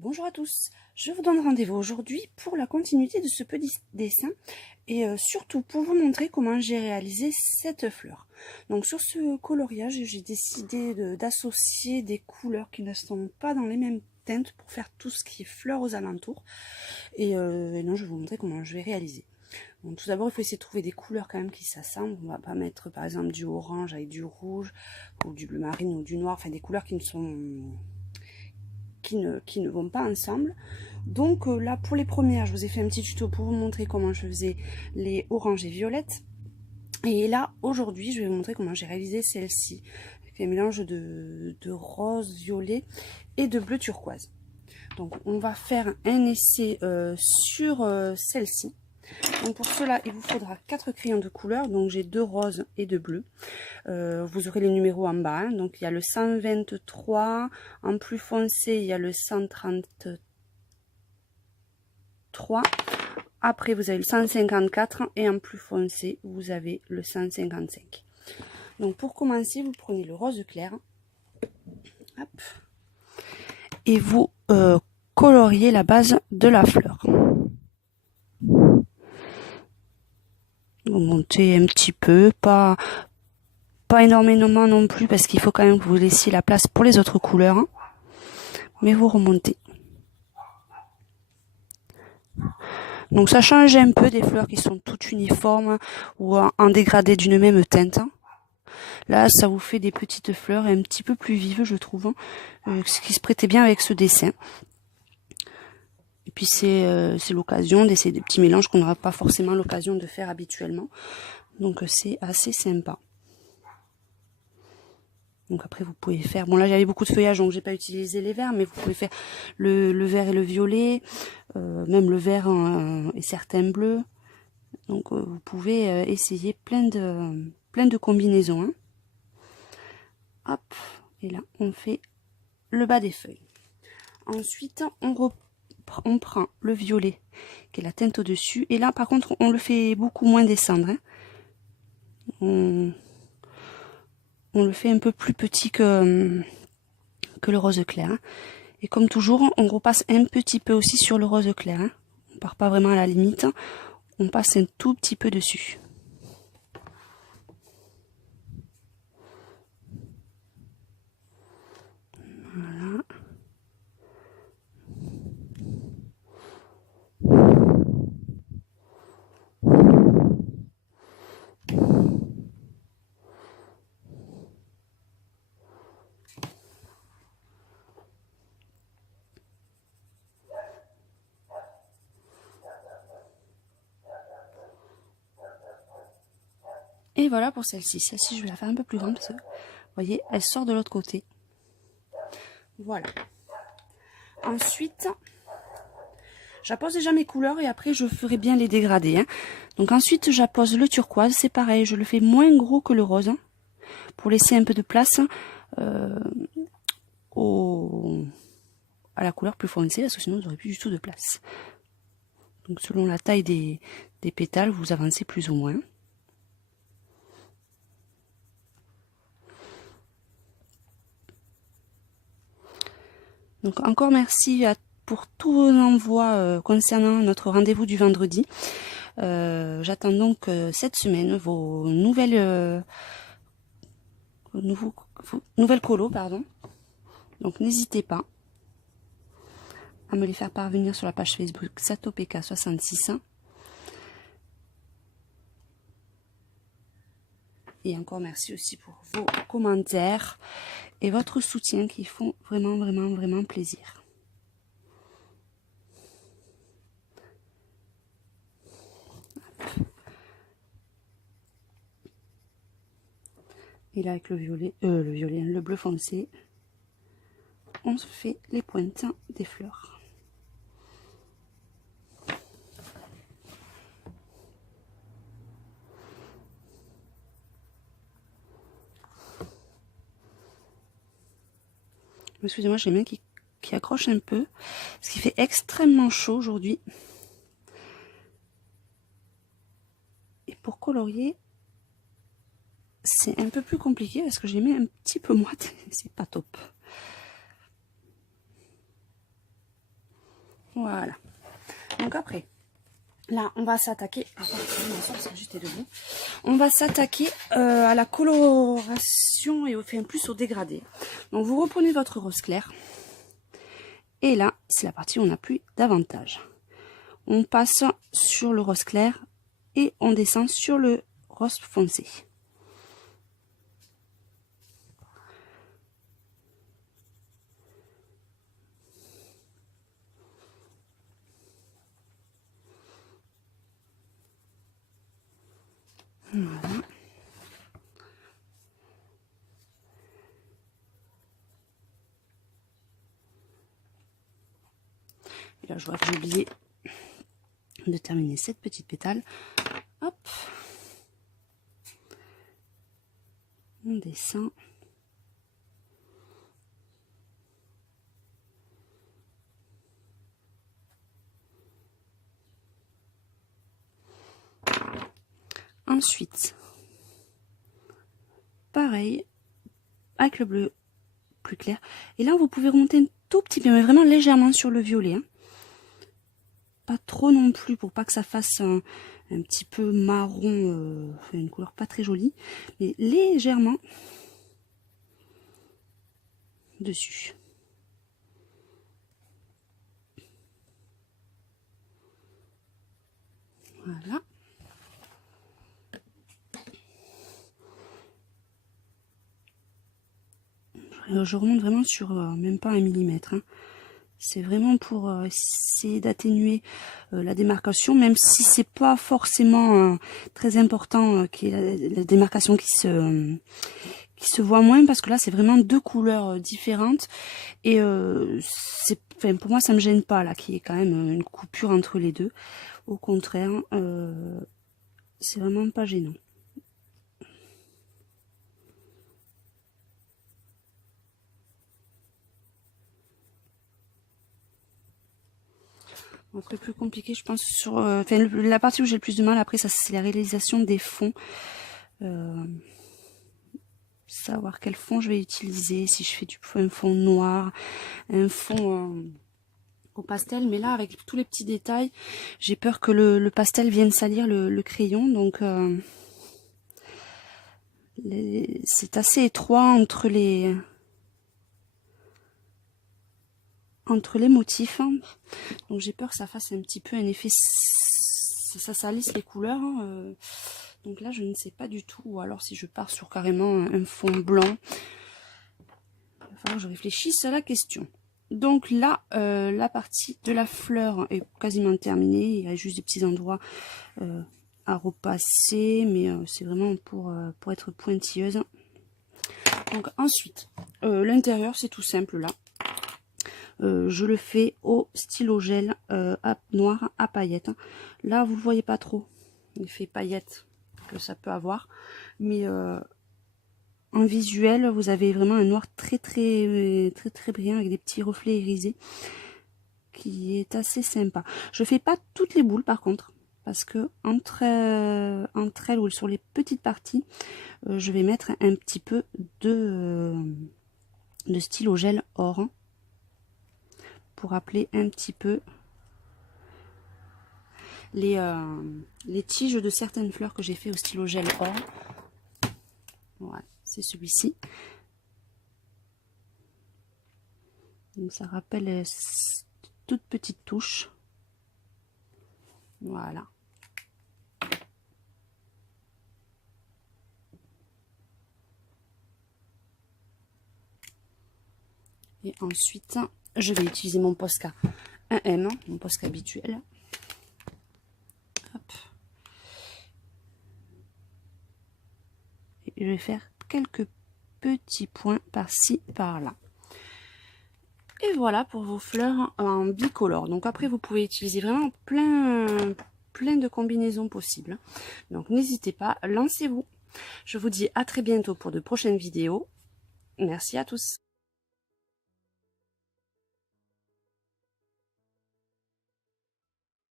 Bonjour à tous, je vous donne rendez-vous aujourd'hui pour la continuité de ce petit dessin et surtout pour vous montrer comment j'ai réalisé cette fleur. Donc sur ce coloriage, j'ai décidé d'associer des couleurs qui ne sont pas dans les mêmes teintes pour faire tout ce qui est fleurs aux alentours. Et non, je vais vous montrer comment je vais réaliser. Bon, tout d'abord, il faut essayer de trouver des couleurs quand même qui s'assemblent. On va pas mettre par exemple du orange avec du rouge ou du bleu marine ou du noir, enfin des couleurs qui ne sont qui ne vont pas ensemble. Donc là pour les premières, je vous ai fait un petit tuto pour vous montrer comment je faisais les oranges et violettes. Et là aujourd'hui je vais vous montrer comment j'ai réalisé celle-ci, avec un mélange de rose, violet et de bleu turquoise. Donc on va faire un essai sur celle-ci. Donc pour cela, il vous faudra 4 crayons de couleur. Donc j'ai 2 roses et 2 bleus. Vous aurez les numéros en bas. Hein. Donc il y a le 123. En plus foncé, il y a le 133. Après, vous avez le 154. Et en plus foncé, vous avez le 155. Donc pour commencer, vous prenez le rose clair. Hop, et vous coloriez la base de la fleur. Vous montez un petit peu, pas énormément non plus, parce qu'il faut quand même que vous laissiez la place pour les autres couleurs. Hein. Mais vous remontez. Donc ça change un peu des fleurs qui sont toutes uniformes ou en dégradé d'une même teinte. Là, ça vous fait des petites fleurs un petit peu plus vives, je trouve, ce qui se prêtait bien avec ce dessin. Et puis c'est l'occasion d'essayer des petits mélanges qu'on n'aura pas forcément l'occasion de faire habituellement. Donc c'est assez sympa. Donc après vous pouvez faire, bon là j'avais beaucoup de feuillage donc j'ai pas utilisé les verts, mais vous pouvez faire le vert et le violet, même le vert et certains bleus. Donc vous pouvez essayer plein de combinaisons. Hein. Hop, et là on fait le bas des feuilles. Ensuite on prend le violet qui est la teinte au dessus, et là par contre on le fait beaucoup moins descendre. Hein. On le fait un peu plus petit que le rose clair. Hein. Et comme toujours, on repasse un petit peu aussi sur le rose clair. Hein. On part pas vraiment à la limite, on passe un tout petit peu dessus. Voilà. Et voilà pour celle-ci. Celle-ci, je vais la faire un peu plus grande parce que, vous voyez, elle sort de l'autre côté. Voilà. Ensuite, j'appose déjà mes couleurs et après, je ferai bien les dégradés. Hein. Donc ensuite, j'appose le turquoise. C'est pareil, je le fais moins gros que le rose. Hein, pour laisser un peu de place à la couleur plus foncée, parce que sinon, vous n'aurez plus du tout de place. Donc selon la taille des pétales, vous avancez plus ou moins. Donc encore merci pour tous vos envois concernant notre rendez-vous du vendredi. J'attends donc cette semaine vos nouvelles colos, pardon. Donc n'hésitez pas à me les faire parvenir sur la page Facebook SatoPK66. Et encore merci aussi pour vos commentaires et votre soutien qui font vraiment plaisir. Et là avec le bleu foncé, on se fait les pointes des fleurs. Excusez-moi, j'ai les mains qui accrochent un peu, parce qu'il fait extrêmement chaud aujourd'hui. Et pour colorier, c'est un peu plus compliqué parce que j'ai mis un petit peu moite, c'est pas top. Voilà. Donc après, là, on va s'attaquer. On va s'attaquer à la coloration et plus au dégradé. Donc vous reprenez votre rose clair. Et là, c'est la partie où on n'a plus d'avantage. On passe sur le rose clair et on descend sur le rose foncé. Voilà. Et là, je vois que j'ai oublié de terminer cette petite pétale. Hop. On descend. Ensuite, pareil, avec le bleu plus clair. Et là, vous pouvez remonter un tout petit peu, mais vraiment légèrement sur le violet. Hein. Pas trop non plus, pour pas que ça fasse un petit peu marron, une couleur pas très jolie. Mais légèrement dessus. Voilà. Je remonte vraiment sur même pas 1 millimètre. Hein. C'est vraiment pour essayer d'atténuer la démarcation, même si c'est pas forcément très important qu'il y ait la démarcation qui se voit moins, parce que là c'est vraiment deux couleurs différentes et pour moi ça me gêne pas là qu'il y ait quand même une coupure entre les deux. Au contraire, c'est vraiment pas gênant. Après, plus compliqué, je pense, sur la partie où j'ai le plus de mal après, ça c'est la réalisation des fonds. Savoir quel fond je vais utiliser, si je fais un fond noir, un fond au pastel, mais là avec tous les petits détails, j'ai peur que le pastel vienne salir le crayon, donc c'est assez étroit entre les motifs, hein. Donc j'ai peur que ça fasse un petit peu un effet, ça salisse les couleurs, hein. Donc là je ne sais pas du tout, ou alors si je pars sur carrément un fond blanc, il va falloir que je réfléchisse à la question. Donc là la partie de la fleur est quasiment terminée, il y a juste des petits endroits à repasser, mais c'est vraiment pour être pointilleuse. Donc ensuite l'intérieur c'est tout simple là. Je le fais au stylo gel noir à paillettes. Là, vous le voyez pas trop, l'effet paillettes que ça peut avoir. Mais en visuel, vous avez vraiment un noir très brillant avec des petits reflets irisés qui est assez sympa. Je fais pas toutes les boules par contre, parce que entre elles ou sur les petites parties, je vais mettre un petit peu de stylo gel or, pour appeler un petit peu les tiges de certaines fleurs que j'ai fait au stylo gel or. Voilà, c'est celui-ci. Donc ça rappelle toute petite touche. Voilà. Et ensuite, je vais utiliser mon Posca 1M, mon Posca habituel. Hop. Et je vais faire quelques petits points par-ci, par-là. Et voilà pour vos fleurs en bicolore. Donc après, vous pouvez utiliser vraiment plein de combinaisons possibles. Donc n'hésitez pas, lancez-vous. Je vous dis à très bientôt pour de prochaines vidéos. Merci à tous.